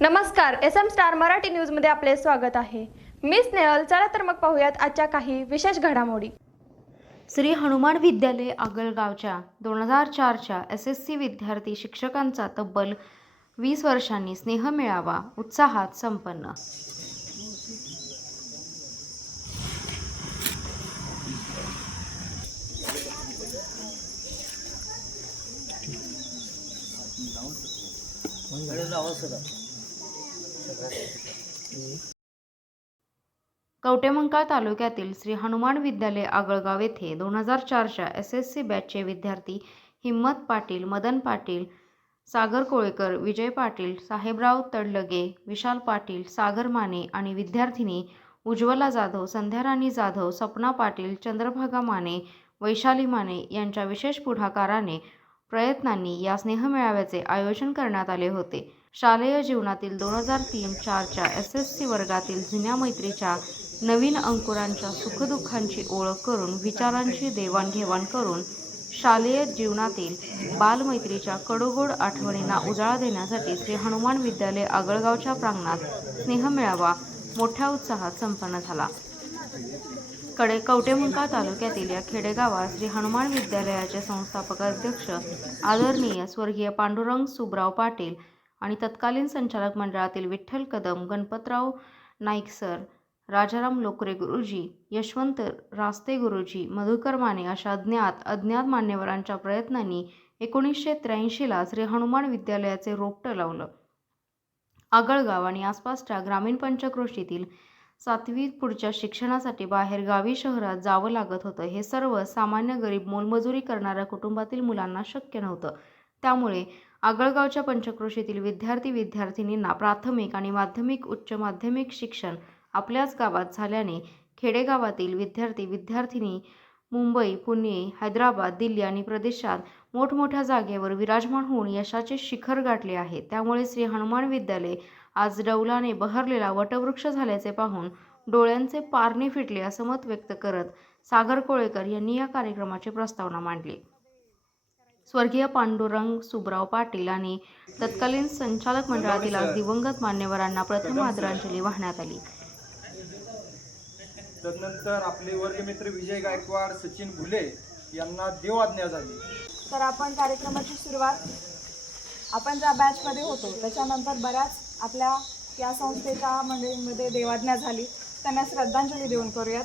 नमस्कार S M star Marathi न्यूजमध्ये आपले स्वागत आहे. मी स्नेहल चला तर मग पाहूयात आजच्या काही विशेष घडामोडी. श्री हनुमान विद्यालय आगळगावच्या दोन हजार चारच्या एस एस सी विद्यार्थी शिक्षकांचा तब्बल वीस वर्षांनी स्नेह मेळावा उत्साहात संपन्न. कवटेमंकाळ तालुक्यातील श्री हनुमान विद्यालय आगळगाव येथे दोन हजार चारच्या एस एस सी बॅचचे विद्यार्थी हिम्मत पाटील मदन पाटील सागर कोळेकर विजय पाटील साहेबराव तडलगे विशाल पाटील सागर माने आणि विद्यार्थिनी उज्ज्वला जाधव संध्याराणी जाधव सपना पाटील चंद्रभागा माने वैशाली माने यांच्या विशेष पुढाकाराने प्रयत्नांनी या स्नेहमेळाव्याचे आयोजन करण्यात आले होते. शालेय जीवनातील दोन हजार तीन चारच्या एस एस सी वर्गातील जुन्या मैत्रीच्या नवीन अंकुरांच्या सुखदुःखांची ओळख करून विचारांची देवाणघेवाण करून शालेय जीवनातील बालमैत्रीच्या कडोगोड आठवणींना उजाळा देण्यासाठी श्री हनुमान विद्यालय आगळगावच्या प्रांगणात स्नेह मिळावा मोठ्या उत्साहात संपन्न झाला. कडे कवटेमुंका तालुक्यातील या खेडेगावात श्री हनुमान विद्यालयाचे संस्थापक अध्यक्ष आदरणीय स्वर्गीय पांडुरंग सुबराव पाटील आणि तत्कालीन संचालक मंडळातील विठ्ठल कदम गणपतराव नाईक सर राजाराम लोकरे गुरुजी यशवंत रास्ते गुरुजी मधुकर माने अशा ज्ञात अज्ञात मान्यवरांच्या प्रयत्नांनी एकोणीसशे त्र्याऐंशीला श्री हनुमान विद्यालयाचे रोपटं लावलं आगळगाव आणि आसपासच्या ग्रामीण पंचक्रोशीतील सातवी पुढच्या शिक्षणासाठी बाहेर गावी शहरात जावं लागत होतं. हे सर्व सामान्य गरीब मोलमजुरी करणाऱ्या कुटुंबातील मुलांना शक्य नव्हतं. त्यामुळे आगळगावच्या पंचक्रोशीतील विद्यार्थी विद्यार्थिनींना प्राथमिक आणि माध्यमिक उच्च माध्यमिक शिक्षण आपल्याच गावात झाल्याने खेडेगावातील विद्यार्थी विद्यार्थिनी मुंबई पुणे हैदराबाद दिल्ली आणि प्रदेशात मोठमोठ्या जागेवर विराजमान होऊन यशाचे शिखर गाठले आहे. त्यामुळे श्री हनुमान विद्यालय आज डौलाने बहरलेला वटवृक्ष झाल्याचे पाहून डोळ्यांचे पारणे फिटले असं मत व्यक्त करत सागर कोळेकर यांनी या कार्यक्रमाची प्रस्तावना मांडली. स्वर्गीय पांडुरंग सुबराव पाटील आणि तत्कालीन संचालक मंडळातील दिवंगत मान्यवरांना प्रथम आदरांजली वाहण्यात आली. तदनंतर आपले वर्गमित्र विजय गायकवाड सचिन भुले यांना देव आज्ञा झाली. तर आपण कार्यक्रमाची सुरुवात आपण ज्या बॅचमध्ये होतो त्याच्यानंतर बऱ्याच आपल्या या संस्थेच्या मंडळींमध्ये देवाज्ञा झाली. त्यांना श्रद्धांजली देऊन करूयात.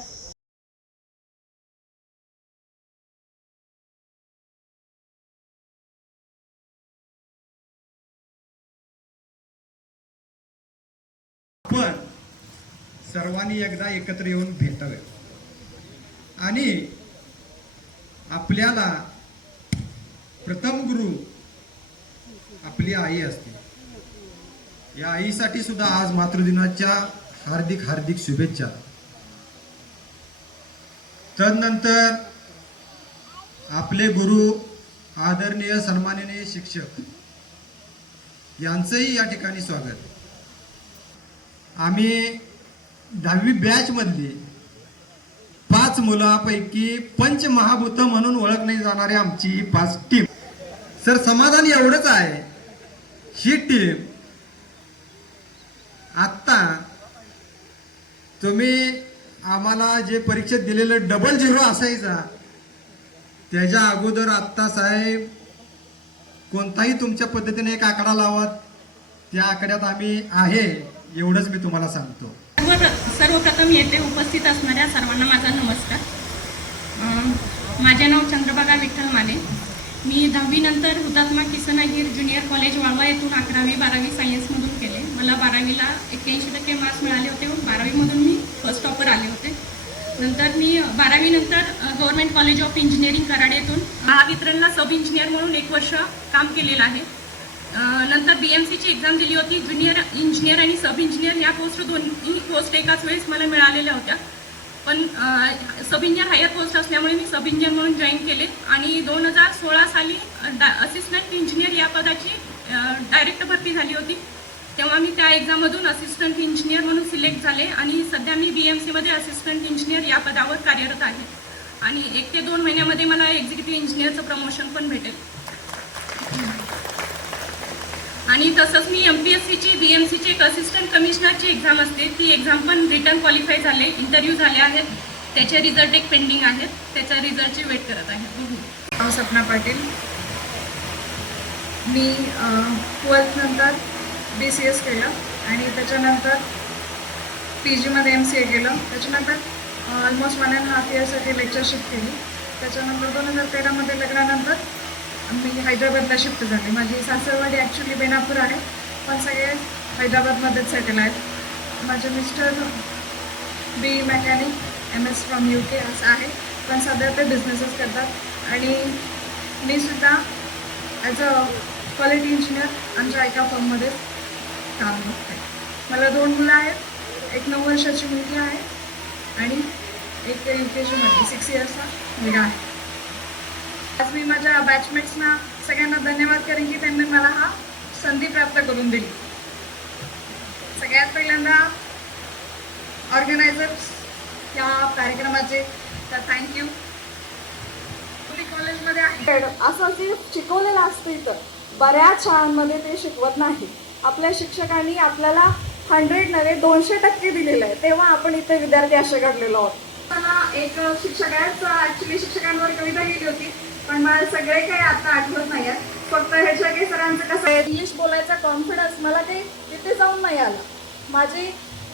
सर्वांनी एकदा एकत्र येऊन भेटावे. आणि आपल्याला प्रथम गुरु आपली आई असते. या आईसाठी सुद्धा आज मातृदिनाच्या हार्दिक हार्दिक शुभेच्छा. तदनंतर आपले गुरु आदरणीय सन्माननीय शिक्षक यांचंही या ठिकाणी स्वागत. आम्ही दहावी बॅचमधली पाच मुलापैकी पंचमहाभूत म्हणून ओळखली जाणारी आमची ही पाच टीम सर समाधान एवढंच आहे. ही टीम आत्ता तुम्ही आम्हाला जे परीक्षेत दिलेलं डबल झिरो असायचा त्याच्या अगोदर आत्ता साहेब कोणताही तुमच्या पद्धतीने एक आकडा लावत त्या आकड्यात आम्ही आहे एवढंच मी तुम्हाला सांगतो. सर्व सर्वप्रथम येथे उपस्थित असणाऱ्या सर्वांना माझा नमस्कार. माझे नाव चंद्रभागा विठ्ठल माने. मी दहावीनंतर हुतात्मा किसनगीर ज्युनियर कॉलेज वाळवा येथून अकरावी बारावी सायन्समधून केले. मला बारावीला एक्क्याऐंशी टक्के मार्क्स मिळाले होते. व बारावीमधून मी फर्स्ट टॉपर आले होते. नंतर मी बारावीनंतर government college of engineering Karad येथून महावितरणला सब इंजिनियर म्हणून एक वर्ष काम केलेलं आहे. नंतर बी एम सीची एक्झाम दिली होती. ज्युनियर इंजिनियर आणि सब इंजिनियर या पोस्ट दोन्ही पोस्ट एकाच वेळेस मला मिळालेल्या होत्या. पण सब इंजिनियर हायर पोस्ट असल्यामुळे मी सब इंजिनियर म्हणून जॉईन केले. आणि दोन हजार सोळा साली असिस्टंट इंजिनियर या पदाची डायरेक्ट भरती झाली होती. तेव्हा मी त्या एक्झाममधून असिस्टंट इंजिनियर म्हणून सिलेक्ट झाले आणि सध्या मी बी एम सीमध्ये असिस्टंट इंजिनियर या पदावर कार्यरत आहे. आणि एक ते दोन महिन्यामध्ये मला एक्झिक्युटिव्ह इंजिनियरचं प्रमोशन पण भेटेल. आणि तसंच मी एम पी एस सीची बी एम सीची एक असिस्टंट कमिशनरची एक्झाम असते. ती एक्झाम पण रिटर्न क्वालिफाय झाले इंटरव्ह्यू झाले आहेत. त्याचे रिझल्ट एक पेंडिंग आहेत. त्याच्या रिझल्टची वेट करत आहे. बघू. नाव सपना पाटील. मी ट्वेल्थनंतर बी सी एस केलं आणि त्याच्यानंतर पी जीमध्ये एम सी ए केलं. त्याच्यानंतर ऑलमोस्ट वन अँड हाफ इयरसाठी लेक्चरशिप केली. त्याच्यानंतर दोन हजार तेरामध्ये लग्नानंतर मी हैदराबादला शिफ्ट झाले. माझी सासरवाडी ॲक्च्युली बेनापूर आहे. पण सगळे हैदराबादमध्येच सेटल आहेत. माझे mister B mechanic M S from U K असं आहे. पण सध्या ते बिझनेसच करतात. आणि मी सुद्धा ॲज अ क्वालिटी इंजिनियर आमच्या एका फॉर्ममध्ये काम करते मला दोन मुलं आहेत. एक नऊ वर्षाची मुलगी आहे. आणि एक यू के जीमध्ये सिक्स इयर्सचा मुलगा आहे. आज मी माझ्या बॅचमेट्सना सगळ्यांना धन्यवाद करेन की त्यांनी मला हा संधी प्राप्त करून दिली. सगळ्यात पहिल्यांदा ऑर्गनायझर्स या कार्यक्रमाचे तर थँक्यू तुम्ही कॉलेजमध्ये आहे. असं जे शिकवलेलं असतं इथं बऱ्याच शाळांमध्ये ते शिकवत नाही. आपल्या शिक्षकांनी आपल्याला हंड्रेड नव्हे दोनशे टक्के दिलेलं आहे. तेव्हा आपण इथे विद्यार्थी असे घडलेलो आहोत. मला एक शिक्षक आहेत ॲक्च्युली शिक्षकांवर कविता लिहिली होती. पण मला सगळे काही आता आठवत नाही आहेत. फक्त ह्याच्या काही सरांचं कसं आहे इंग्लिश बोलायचा कॉन्फिडन्स मला काही तिथे जाऊन नाही आला. माझी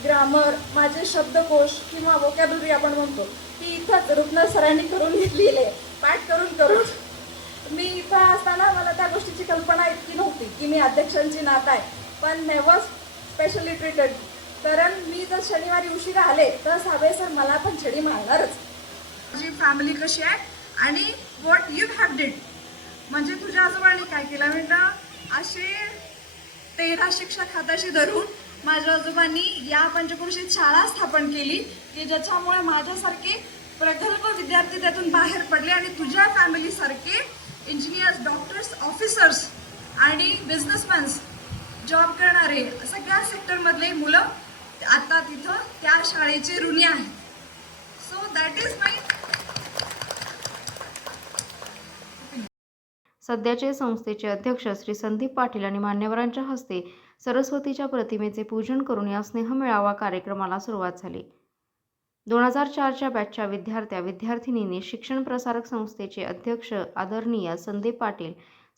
ग्रामर माझे शब्दकोश किंवा वोकॅबलरी आपण म्हणतो ती इथंच रुग्ण सरांनी करून घेतलेली आहे. पाठ करून करून. मी इथं असताना मला त्या गोष्टीची कल्पना इतकी नव्हती की मी अध्यक्षांची नात आहे. पण नेव्हर स्पेशली ट्रीटेड कारण मी जर शनिवारी उशिरा आले तर साबळे सर मला पण छडी मारणारच. माझी फॅमिली कशी आहे? आणि वॉट यू हॅव डिड म्हणजे तुझ्या आजोबांनी काय केलं? म्हटलं असे तेरा शिक्षक हाताशी धरून माझ्या आजोबांनी या पंचक्रोशीत शाळा स्थापन केली की ज्याच्यामुळे माझ्यासारखे प्रगल्भ विद्यार्थी त्यातून बाहेर पडले आणि तुझ्या फॅमिलीसारखे इंजिनियर्स डॉक्टर्स ऑफिसर्स आणि बिझनेसमॅन्स जॉब करणारे सगळ्या सेक्टरमधले मुलं आता तिथं त्या शाळेचे ऋणी आहेत. सो दॅट इज माय सध्याचे संस्थेचे अध्यक्ष श्री संदीप पाटील आणि मान्यवरांच्या हस्ते सरस्वतीच्या प्रतिमेचे पूजन करून या स्नेहमेळावा कार्यक्रमाला सुरुवात झाली. दोन हजार चारच्या बॅचच्या विद्यार्थ्या विद्यार्थिनींनी शिक्षण प्रसारक संस्थेचे अध्यक्ष आदरणीय संदीप पाटील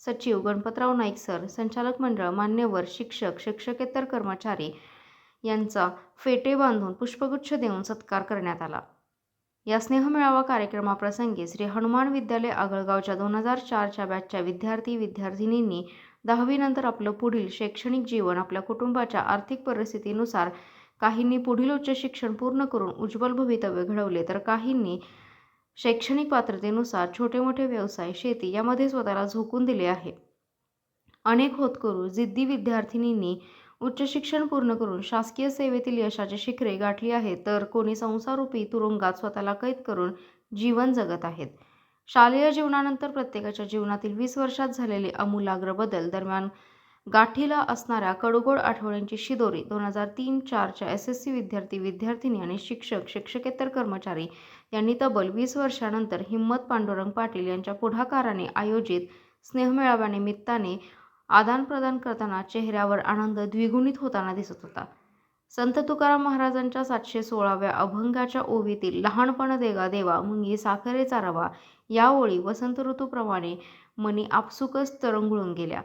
सचिव गणपतराव नाईक सर संचालक मंडळ मान्यवर शिक्षक शिक्षकेतर कर्मचारी यांचा फेटे बांधून पुष्पगुच्छ देऊन सत्कार करण्यात आला. या स्नेहमेळावा कार्यक्रमाप्रसंगी श्री हनुमान विद्यालय आगळगावच्या दोन हजार चारच्या बॅचच्या विद्यार्थी विद्यार्थिनींनी दहावीनंतर आपलं पुढील शैक्षणिक जीवन आपल्या कुटुंबाच्या आर्थिक परिस्थितीनुसार काहींनी पुढील उच्च शिक्षण पूर्ण करून उज्ज्वल भवितव्य घडवले तर काहींनी शैक्षणिक पात्रतेनुसार छोटे मोठे व्यवसाय शेती यामध्ये स्वतःला झोकून दिले आहे. अनेक होतकरू जिद्दी विद्यार्थिनींनी उच्च शिक्षण पूर्ण करून शासकीय सेवेतील यशाची शिखरे गाठली आहेत तर कोणी संसारूपी तुरुंगात स्वतःला कैद करून जीवन जगत आहेत. शालेय जीवनानंतर प्रत्येकाच्या जीवनातील वीस वर्षात झालेले अमूलाग्र बदल दरम्यान गाठीला असणाऱ्या कडूगोड आठवड्यांची शिदोरी दोन हजार तीन चारच्या एस एस सी विद्यार्थी विद्यार्थिनी आणि शिक्षक शिक्षकेतर कर्मचारी यांनी तब्बल वीस वर्षानंतर हिम्मत पांडुरंग पाटील यांच्या पुढाकाराने आयोजित स्नेहमेळाव्यानिमित्ताने आदानप्रदान करताना चेहऱ्यावर आनंद द्विगुणित होताना दिसत होता. संत तुकाराम महाराजांच्या सातशे सोळाव्या अभंगाच्या ओवीतील लहानपण देगा देवा मुंगी साखरेचा रवा या ओळी वसंत ऋतूप्रमाणे मनी आपसुकच तरंगुळून गेल्या.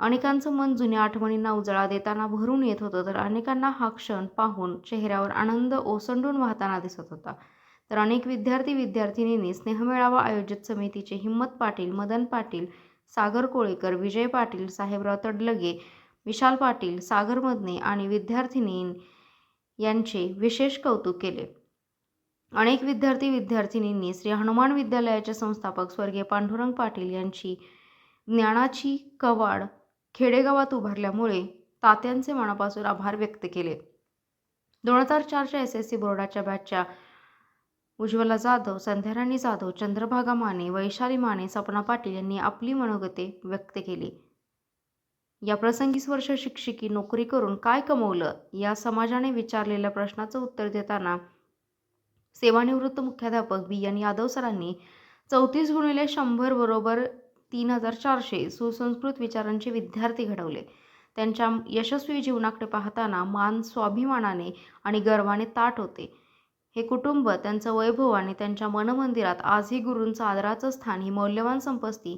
अनेकांचं मन जुन्या आठवणींना उजळा देताना भरून येत होतं तर अनेकांना हा क्षण पाहून चेहऱ्यावर आनंद ओसंडून वाहताना दिसत होता. तर अनेक विद्यार्थी विद्यार्थिनींनी स्नेहमेळावा आयोजित समितीचे हिम्मत पाटील मदन पाटील सागर कोळेकर विजय पाटील साहेबराव तडलगे विशाल पाटील सागर मदने आणि विद्यार्थिनी यांचे विशेष कौतुक केले. अनेक विद्यार्थी विद्यार्थिनींनी श्री हनुमान विद्यालयाचे संस्थापक स्वर्गीय पांडुरंग पाटील यांची ज्ञानाची कवाड खेडेगावात उभारल्यामुळे तात्यांचे मनापासून आभार व्यक्त केले. दोन हजार चारच्या एस एस सी बोर्डाच्या बॅचच्या उज्ज्वला जाधव संध्याराणी जाधव चंद्रभागा माने वैशाली माने सपना पाटील यांनी आपली मनोगते व्यक्त केली. या प्रसंगी वर्ष शिक्षिकी नोकरी करून काय कमवलं? या समाजाने विचारलेल्या प्रश्नाचं उत्तर देताना सेवानिवृत्त मुख्याध्यापक बी एन यादव सरांनी चौतीस गुणिले शंभर बरोबर तीन हजार चारशे सुसंस्कृत विचारांचे विद्यार्थी घडवले. त्यांच्या यशस्वी जीवनाकडे पाहताना मान स्वाभिमानाने आणि गर्वाने ताट होते. हे कुटुंब त्यांचं वैभव आणि त्यांच्या मनमंदिरात आजही गुरूंचं आदराचं स्थान ही मौल्यवान संपत्ती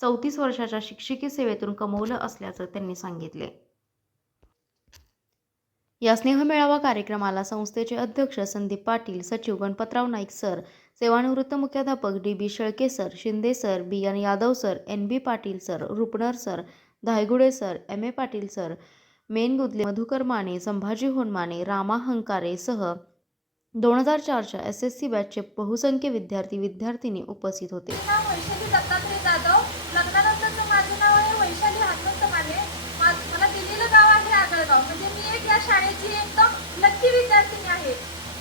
चौतीस वर्षाच्या शिक्षकी सेवेतून कमवलं असल्याचं त्यांनी सांगितले. या स्नेहमेळावा कार्यक्रमाला संस्थेचे अध्यक्ष संदीप पाटील सचिव गणपतराव नाईक सर सेवानिवृत्त मुख्याध्यापक D B Shelke sir Shinde sir B N Yadav sir N B Patil sir Rupnar sir Dhaygude sir M A Patil sir Mengudale Madhukar Mane Sambhaji Honmane Rama Hankare सह दोन हजार चारच्या एस एस सी बॅचचे बहुसंख्य विद्यार्थी विद्यार्थिनी उपस्थित होते. नाव वैशाली दत्तात्रय जाधव. लग्नानंतरचं माझं नाव आहे वैशाली हनुमंत माने. मला दिलेलं गाव आहे आगळगाव. म्हणजे मी एक या शाळेची एकदम लकी विद्यार्थिनी आहे.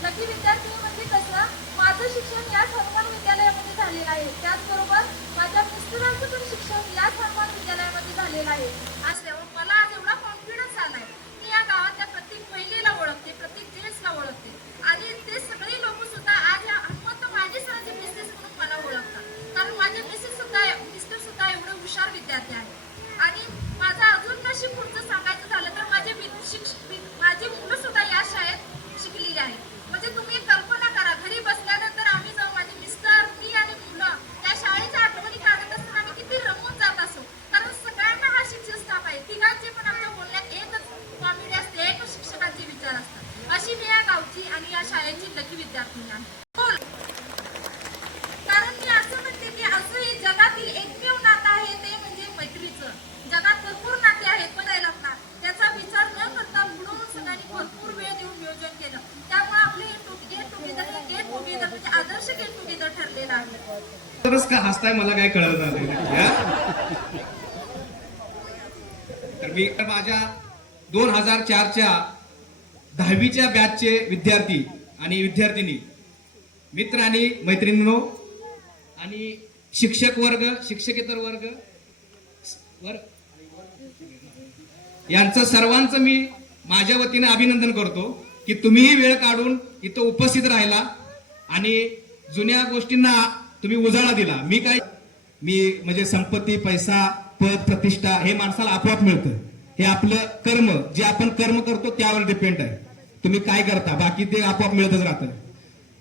लकी विद्यार्थिनी म्हणजे कसं? माझं शिक्षण याच हनुमान विद्यालयामध्ये झालेलं आहे. त्याचबरोबर माझ्या मिस्टरांचं पण शिक्षण याच हनुमान विद्यालयामध्ये झालेलं आहे असल्यावर मला आज एवढा कॉन्फिडन्स आलाय मी या गावातल्या प्रत्येक महिलेला ओळखते प्रत्येक जेंट्सला ओळखते आणि ते सगळे लोक सुद्धा आज या हनुमंत माने सरांचे मिसेस म्हणून मला ओळखतात कारण माझे मिसेस सुद्धा मिस्टर सुद्धा एवढे हुशार विद्यार्थी आहेत आणि माझं अजून नशीब पुढचं सांगायचं झालं तर माझे वि- शिक्ष वि- माझी मुलं सुद्धा या शाळेत शिकलेली आहेत म्हणजे तुम्ही कल्पना करा घरी बसल्यानंतर आम्ही जाऊ माझे मिस्टर मी आणि मुलं त्या शाळेच्या आठवणी काढत असताना आम्ही किती रमून जात असो कारण सगळ्यांना हा शिक्षण स्टाफ आहे तिघांचे पण आमच्या बोलण्यात एकच कॉमेडी असते एकच शिक्षकांचे विचार असतात अशी मी या गावची आणि या शाळेची लकी विद्यार्थिनी आहे बोल. कारण मी असं म्हणते की असं हे जगातील एकमेव नातं आहे ते म्हणजे मैत्रीचं जगात भरपूर नाते आहेत पण आहे ना त्याचा विचार न करता बुडवून सगळ्यांनी भरपूर वेळ देऊन नियोजन केलं त्यामुळे आपले हे गेट टुगेदर हे गेट टुगेदर म्हणजे आदर्श गेट टुगेदर ठरलेलं आहे तरच का हसताय मला काय कळत नाही. तर मी माझ्या दोन हजार चारच्या दहावीच्या बॅचचे विद्यार्थी आणि विद्यार्थिनी मित्र आणि मैत्रिणींनो आणि शिक्षक वर्ग शिक्षकेतर वर्ग वर यांचं सर्वांचं मी माझ्या वतीने अभिनंदन करतो की तुम्हीही वेळ काढून इथं उपस्थित राहिला आणि जुन्या गोष्टींना तुम्ही उजाळा दिला. मी काय मी म्हणजे संपत्ती पैसा पद प्रतिष्ठा हे माणसाला आपोआप मिळतं. हे आपलं कर्म जे आपण कर्म करतो त्यावर डिपेंड आहे. तुम्ही काय करता? बाकी ते आपोआप मिळतच राहतं.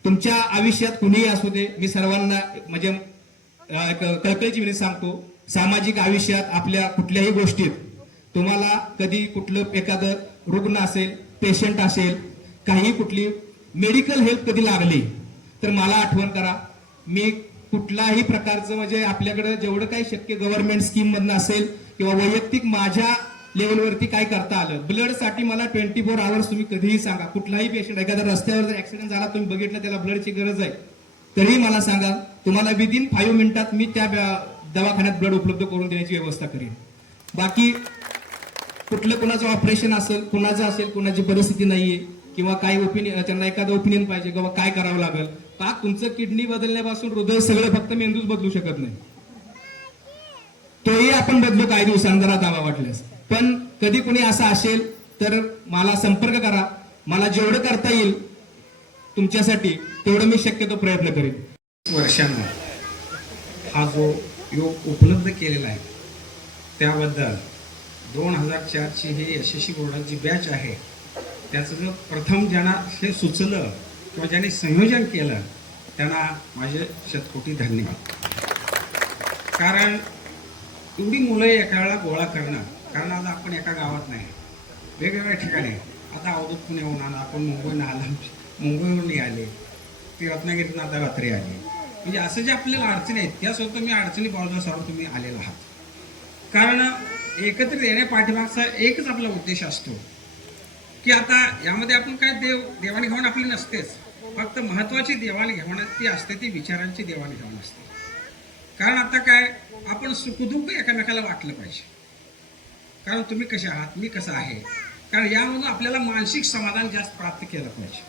तुमच्या आयुष्यात कुणीही असू दे मी सर्वांना म्हणजे एक कळकळीची विनंती सांगतो. सामाजिक आयुष्यात आपल्या कुठल्याही गोष्टीत तुम्हाला कधी कुठलं एखादं रुग्ण असेल पेशंट असेल काही कुठली मेडिकल हेल्प कधी लागली तर मला आठवण करा मी कुठलाही प्रकारचं म्हणजे आपल्याकडे जेवढं काही शक्य गव्हर्नमेंट स्कीम मधनं असेल किंवा वैयक्तिक माझ्या लेवलवरती काय करता आलं ब्लडसाठी मला ट्वेंटी फोर आवर्स तुम्ही कधीही सांगा. कुठलाही पेशंट एखाद्या रस्त्यावर जर ऍक्सिडेंट झाला तुम्ही बघितलं त्याला ब्लडची गरज आहे. तरीही मला सांगा तुम्हाला विदिन फाईव्ह मिनिटात मी त्या दवाखान्यात ब्लड उपलब्ध करून देण्याची व्यवस्था करेन. बाकी कुठलं कुणाचं ऑपरेशन असेल कुणाचं असेल कुणाची परिस्थिती नाहीये किंवा काय ओपिनियन त्यांना एखादं ओपिनियन पाहिजे किंवा काय करावं लागेल का तुमचं किडनी बदलण्यापासून हृदय सगळं फक्त मेंदूच बदलू शकत नाही. तोही आपण बदलू काही दिवसांतरा दावा वाटल्यास. पण कधी कुणी असं असेल तर मला संपर्क करा. मला जेवढं करता येईल तुमच्यासाठी तेवढं मी शक्यतो प्रयत्न करेन. वर्षांना हा जो योग उपलब्ध केलेला आहे त्याबद्दल दोन हजार चारची ही यशस्वी बोर्डाची बॅच आहे त्याचं जर प्रथम ज्यांना हे सुचलं किंवा ज्यांनी संयोजन केलं त्यांना माझे शतकोटी धन्यवाद. कारण एवढी मुलं एका वेळेला गोळा करणं कारण आज आपण एका गावात नाही. वेगवेगळ्या ठिकाणी. आता अवधूत पुण्याहून आला आपण मुंबईनं आला मुंबईवरून आले. ते रत्नागिरीतून आता रात्री आली. म्हणजे असं जे आपल्याला अडचणी आहेत त्या मी अडचणी बाजूला सारून तुम्ही आलेला आहात. कारण एकत्रित येण्या पाठीमागचा एकच आपला उद्देश असतो. की आता यामध्ये आपण काय देव देवाणघेवाण आपली नसतेच. फक्त महत्वाची देवाणघेवाण ती असते ती विचारांची देवाणघेवाण असते. कारण आता काय आपण सुखदुःख एकमेकाला वाटलं पाहिजे. कारण तुम्ही कसे आहात मी कसं आहे? कारण यामधून आपल्याला मानसिक समाधान जास्त प्राप्त केलं पाहिजे.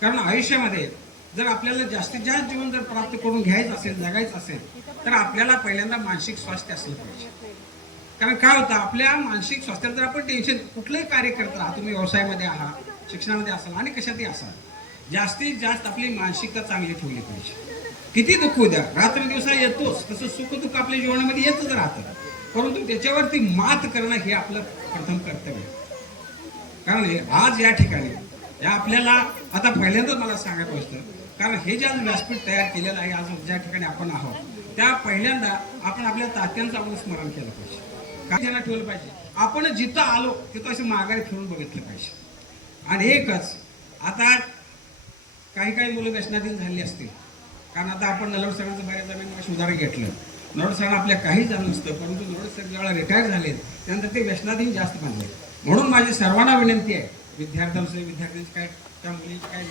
कारण आयुष्यामध्ये जर आपल्याला जास्तीत जास्त जीवन जर प्राप्त करून घ्यायचं असेल जगायचं असेल तर आपल्याला पहिल्यांदा मानसिक स्वास्थ्य असलं पाहिजे. कारण काय होतं आपल्या मानसिक स्वास्थ्याला जर आपण टेन्शन कुठलंही कार्य करत राहा तुम्ही व्यवसायामध्ये आहात शिक्षणामध्ये असाल आणि कशातही असाल जास्तीत जास्त आपली मानसिकता चांगली ठेवली पाहिजे. किती दुःख द्या. रात्र दिवसा येतोच. तसं सुख दुःख आपल्या जीवनामध्ये येतच राहतं. परंतु त्याच्यावरती मात करणं हे आपलं प्रथम कर्तव्य कारण आज या ठिकाणी या आपल्याला आता पहिल्यांदाच मला सांगायचं असतं. कारण हे जे आज व्यासपीठ तयार केलेलं आहे आज ज्या ठिकाणी आपण आहोत त्या पहिल्यांदा आपण आपल्या तात्यांचं आपण स्मरण केलं पाहिजे. काय त्यांना ठेवलं पाहिजे? आपण जिथं आलो तिथं असं माघारी फिरून बघितलं पाहिजे. आणि एकच आता काही काही मुलं व्यसनाधीन झाली असतील. कारण आता आपण नलवड सरांचं बऱ्याच जणांनी उदाहरण घेतलं. नलवड सरांना आपल्या काही झालं नसतं परंतु नलवड सर ज्यावेळेला रिटायर झाले त्यानंतर ते व्यसनाधीन जास्त बनले. म्हणून माझी सर्वांना विनंती आहे विद्यार्थ्यांचे विद्यार्थ्यांचे काय त्या मुलीचे काय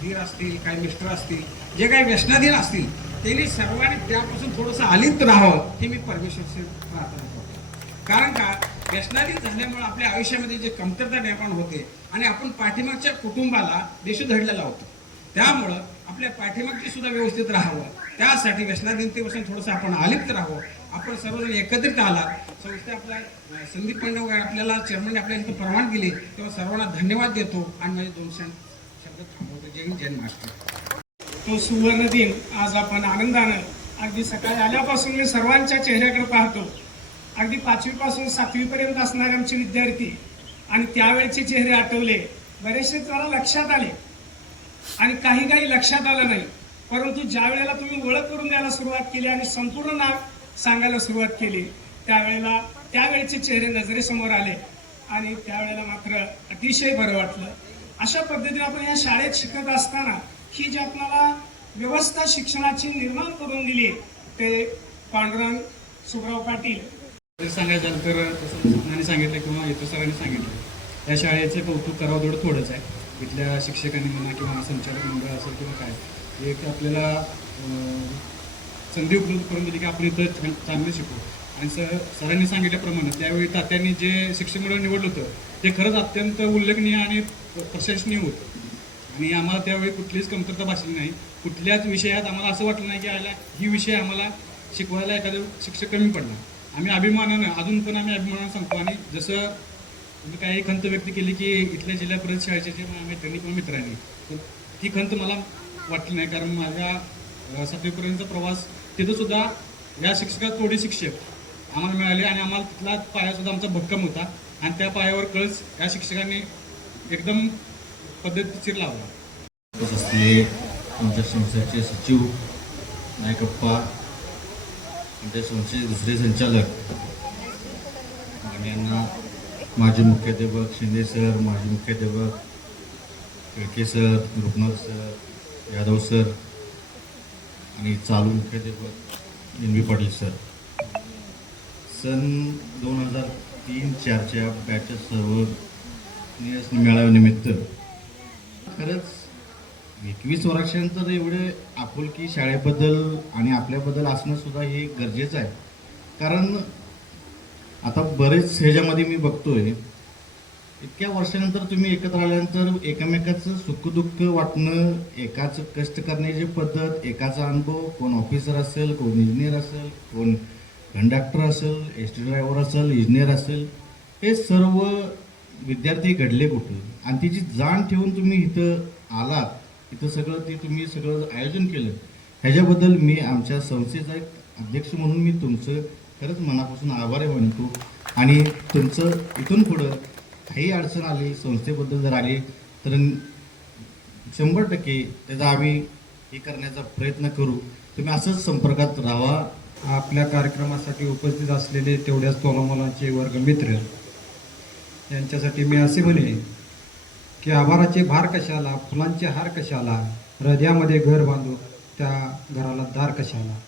धीर असतील काय मिस्टर असतील जे काही व्यसनाधीन असतील त्यांनी सर्वांनी त्यापासून थोडंसं आलिप्त राहावं हे मी परमेश्वरशी प्रार्थना करतो. कारण का व्यसनाधीन झाल्यामुळे आपल्या आयुष्यामध्ये जे कमतरता निर्माण होते आणि आपण पाठीमागच्या कुटुंबाला देशू धडलेला होतो. त्यामुळं आपल्या पाठीमागची सुद्धा व्यवस्थित राहावं. त्यासाठी व्यसनाधीनतेपासून थोडंसं आपण आलिप्त राहावं. आपण सर्वजण एकत्रित आला संस्था आपला संदीप पांडव आपल्याला चेअरमनने आपल्याला इथं परवान दिली. तेव्हा सर्वांना धन्यवाद देतो. आणि माझे दोन क्षण शब्द थांबवतो. जय हिंद जय महाराष्ट्र तो सुवर्ण दिन आज आपण आनंदानं अगदी सकाळी आल्यापासून मी सर्वांच्या चेहऱ्याकडे पाहतो. अगदी पाचवीपासून सातवीपर्यंत असणारे आमचे विद्यार्थी आणि त्यावेळचे चेहरे आठवले. बरेचसे जरा लक्षात आले. आणि काही काही लक्षात आलं नाही. परंतु ज्या वेळेला तुम्ही ओळख करून द्यायला सुरुवात केली आणि संपूर्ण नाव सांगायला सुरुवात केली त्यावेळेला त्यावेळेचे चेहरे नजरेसमोर आले आणि त्यावेळेला मात्र अतिशय बरं वाटलं. अशा पद्धतीने आपण या शाळेत शिकत असताना ही जी आपल्याला व्यवस्था शिक्षणाची निर्माण करून दिली ते पांडुरंग सुखराव पाटील. सांगायचं तर तसं सांगितलं किंवा येतो सरांनी सांगितलं. या शाळेचे कौतुक करावं तेवढं थोडंच आहे. इथल्या शिक्षकांनी म्हणा किंवा संचालक मंडळ असेल किंवा काय एक आपल्याला संधी उपलब्ध करून दिली की आपण इथं छान चांगलं शिकू. आणि सर सरांनी सांगितल्याप्रमाणे त्यावेळी तात्यांनी जे शिक्षक मंडळ निवडलं होतं ते खरंच अत्यंत उल्लेखनीय आणि प्रशंसनीय होतं. आणि आम्हाला त्यावेळी कुठलीच कमतरता भासली नाही. कुठल्याच विषयात आम्हाला असं वाटलं नाही की आला ही विषय आम्हाला शिकवायला एखादा शिक्षक कमी पडला. आम्ही अभिमानानं अजून पण आम्ही अभिमानानं सांगतो आणि जसं तुम्ही काही खंत व्यक्त केली की इथल्या जिल्हा परिषद शाळेचे जे मित्रांनी किंवा मित्रांनी तर ती खंत मला वाटली नाही. कारण माझ्या सातवीपर्यंतचा प्रवास तिथं सुद्धा या शिक्षकात थोडे शिक्षक आम्हाला मिळाले आणि आम्हाला तिथला पायासुद्धा आमचा भक्कम होता. आणि त्या पायावर कळस या शिक्षकांनी एकदम पद्धतशीर लावला. उपस्थित असलेले आमच्या संस्थेचे सचिव नायकप्पा आमच्या संस्थेचे दुसरे संचालक यांना माजी मुख्याध्यापक शिंदे सर माजी मुख्याध्यापक Kelke sir Rupnath sir Yadav sir आणि चालू मुख्याध्यापक एन व्ही पाटील सर. सन दोन हजार तीन चारच्या बॅचच्या सर्व मेळाव्यानिमित्त खरंच एकवीस वर्षानंतर एवढे आपुलकी शाळेबद्दल आणि आपल्याबद्दल असणं सुद्धा हे गरजेचं आहे. कारण आता बरेच ह्याच्यामध्ये मी बघतोय इतक्या वर्षानंतर तुम्ही एकत्र आल्यानंतर एकमेकाचं सुखदुःख वाटणं एकाच कष्ट करण्याची पद्धत एकाचा अनुभव कोण ऑफिसर असेल कोण इंजिनियर असेल कोण कंडक्टर असेल एस टी ड्रायव्हर असेल इंजिनियर असेल हे सर्व विद्यार्थी घडले कुठे आणि तिची जाण ठेवून तुम्ही इथं आलात इथं सगळं ते तुम्ही सगळं आयोजन केलं. ह्याच्याबद्दल मी आमच्या संस्थेचा एक अध्यक्ष म्हणून मी तुमचं खरंच मनापासून आभारी म्हणतो आणि तुमचं इथून पुढं काही अडचण आली संस्थेबद्दल जर आली तर शंभर टक्के त्याचा आम्ही हे करण्याचा प्रयत्न करू. तुम्ही असंच संपर्कात राहा. आपल्या कार्यक्रमासाठी उपस्थित असलेले तेवढ्याच तोलामोलाचे वर्गमित्र यांच्यासाठी मी असे म्हणे की आभाराचे भार कशाला फुलांचे हार कशाला हृदयामध्ये घर बांधू त्या घराला दार कशाला?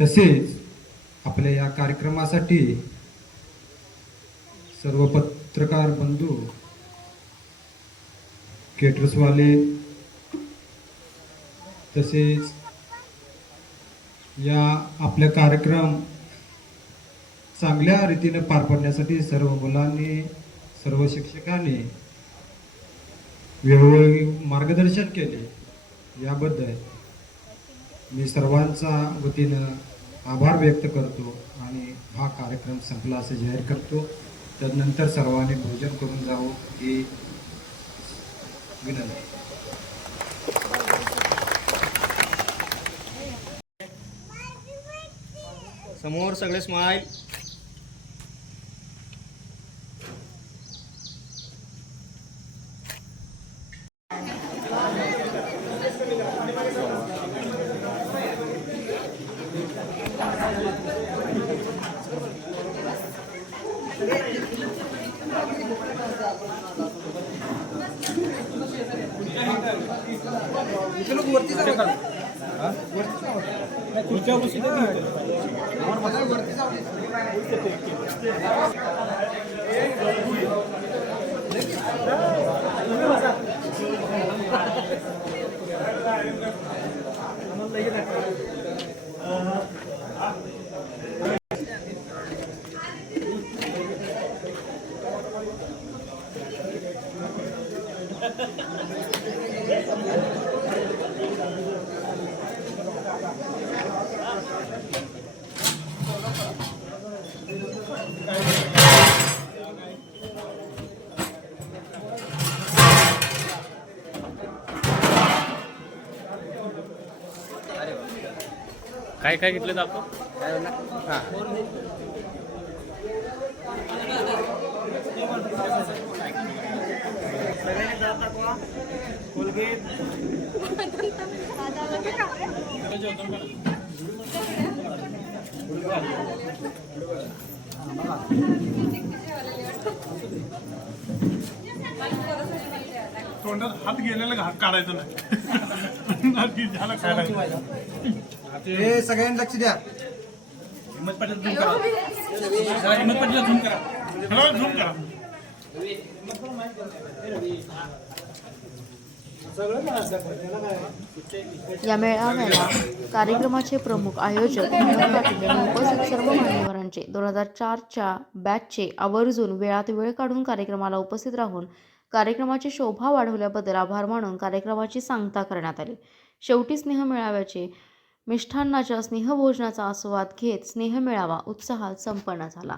तसेच आपल्या या कार्यक्रमासाठी सर्व पत्रकार बंधू केटर्सवाले तसेच या आपल्या कार्यक्रम चांगल्या रीतीने पार पाडण्यासाठी सर्व मुलांनी सर्व शिक्षकांनी वेळोवेळी मार्गदर्शन केले. याबद्दल मी सर्वांचा वतीनं आभार व्यक्त करतो आणि हा कार्यक्रम संपला असे जाहीर करतो. त्यानंतर सर्वांनी भोजन करून जावं ही विनंती. समोर सगळे स्माईल वरती खुर्च्या वरती जाऊ काय काय घेतलं जातो? तोंडात हात गेलेला हात काढायचा नाही. झालं खायला हे सगळ्यांनी लक्ष द्या. हिम्मत पाटील झूम करा. जरा हिम्मत पाटील झूम करा. हॅलो झूम करा. या मेळाव्याला कार्यक्रमाचे प्रमुख आयोजक विनोद पाटील यांनी उपस्थित सर्व मान्यवरांचे दोन हजार चारच्या बॅचचे आवर्जून वेळात वेळ काढून कार्यक्रमाला उपस्थित राहून कार्यक्रमाची शोभा वाढवल्याबद्दल आभार मानून कार्यक्रमाची सांगता करण्यात आली. शेवटी स्नेह मेळाव्याचे मिष्ठान्नाच्या स्नेहभोजनाचा आस्वाद घेत स्नेह मेळावा उत्साहात संपन्न झाला.